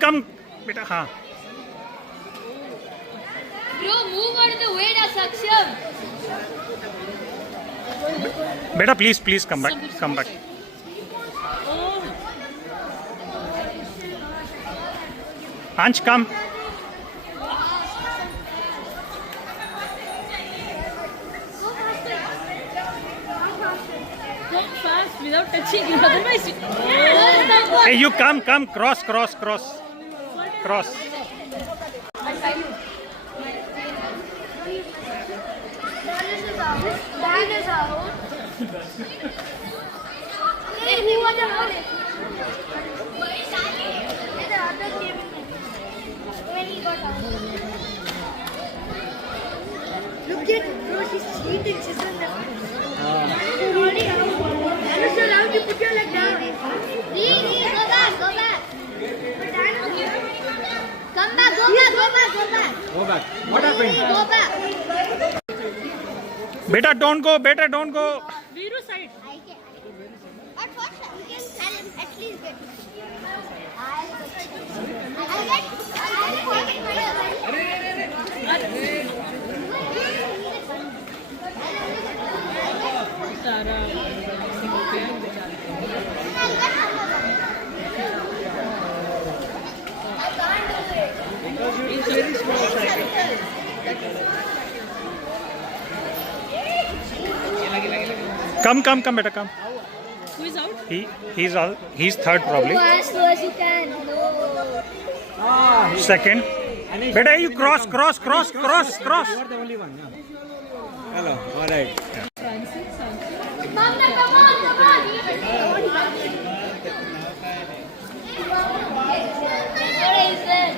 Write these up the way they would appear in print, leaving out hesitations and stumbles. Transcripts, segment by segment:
Come, beta. हाँ. Bro, move out of the way now, Saksham. Beta, please come back. Come back. Ansh, come. Come fast without touching you, otherwise you... Hey, you come. Cross. Dan is out. Hey, who was the out? The other team. When he got out. Look at bro, she's cheating. She's on the. Already out. You're so loud. You put your leg down. Go back. Come back. Go back. What happened? Go back. Beta, don't go. Viru side. At first, we can tell him at least get. Come, beta, come. Who is out? He's third probably. As slow as you can. No. Second. Beta, you cross. You are the only one. Yeah. Hello. All right. Come on. What is it?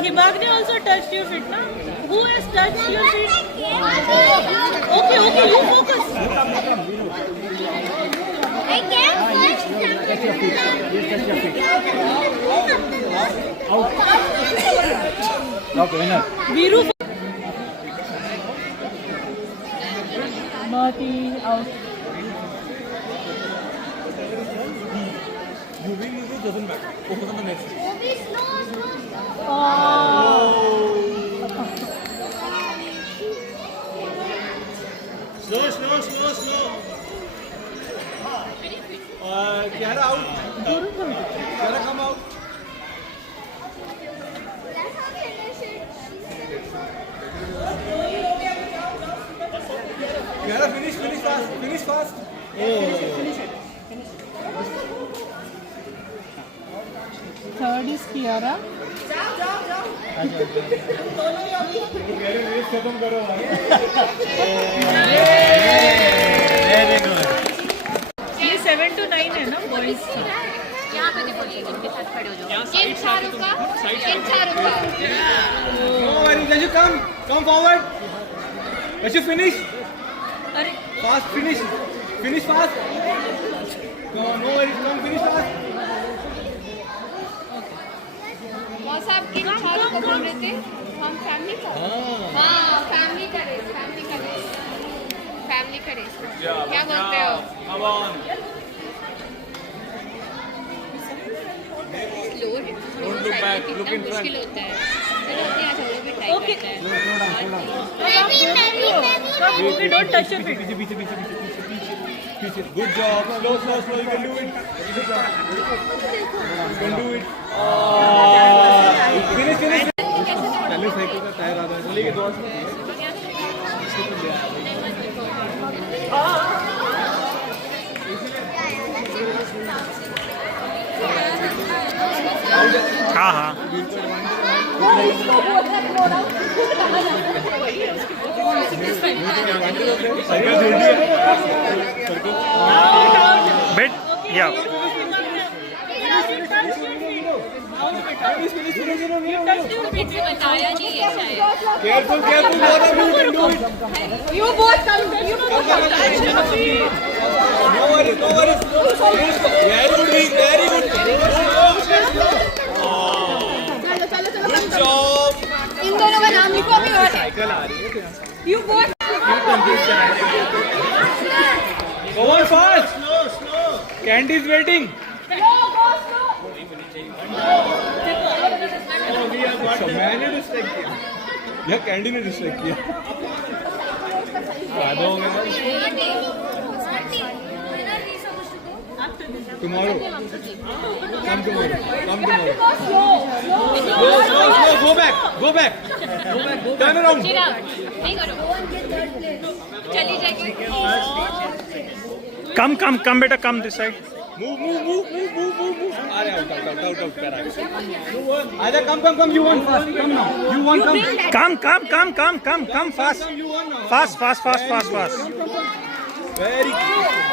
Himagni also touched your feet, na? Who has touched your feet? Okay, you focus. I can't push Touch your feet. Just touch your feet. Out. Okay, enough. Viru. Naughty, out. Doesn't matter. Focus on the next. Slow. Kiara out. Kiara come out. Kiara finish fast. Finish it. Third is Kiara. खत्म करो ये 7 to 9 है ना boys का. यहाँ पे देखो ये इनके साथ खड़े हो जाओ. इन चारों का. No worries, let you come forward. Let you finish. अरे Fast, finish fast. No worries, come finish fast. Boss आप किन चारों को बोल रहे थे? हम फैमिली का. हाँ फैमिली का रेस. क्या बोलते हो? Come on. स्लो है. Don't look back, look in front. मुश्किल होता है. चलो अपने यहाँ चलो भी ट्राई Okay. करते हैं. Okay, don't touch your feet. पीछे. Good job. Slow. You can do it. You can do it. Finish. पहले साइकिल का टायर आता है. चलिए के 2 आउट हाँ हाँ बेट या बताया नहीं है शायद. Careful, careful, both of you can do it. You both come. You both come. No worries, no worries. Very good, Vic, very good. Good job. इन दोनों का नाम लिखो अभी और. साइकिल आ रही है. You both. Go on fast. Slow. Candy is waiting. So मैंने distract किया. यह कैंडी ने डिस्ट्रैक्ट किया. फायदा हो गया. Tomorrow. Come tomorrow. Slow. Go back. Turn around. नहीं करो. चली जाएगी. कम बेटा come this side Move. Are out. Aja, come. You want fast. Come now. You want come fast You want now. fast Very good.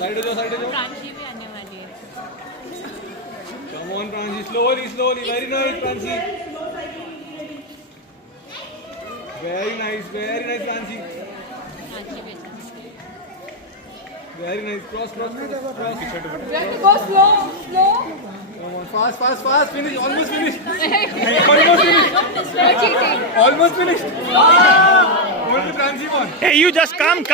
Side हो जाओ. प्रांशी भी आने वाली है. Come on, Pranshi. Slowly. Very nice, Pranshi. Very nice, Pranshi. Pranshi बेटा. Very nice. Cross. You have to go slow. Come on, fast. Finish. Almost finished. Almost finished. Only Pranshi won. hey you just come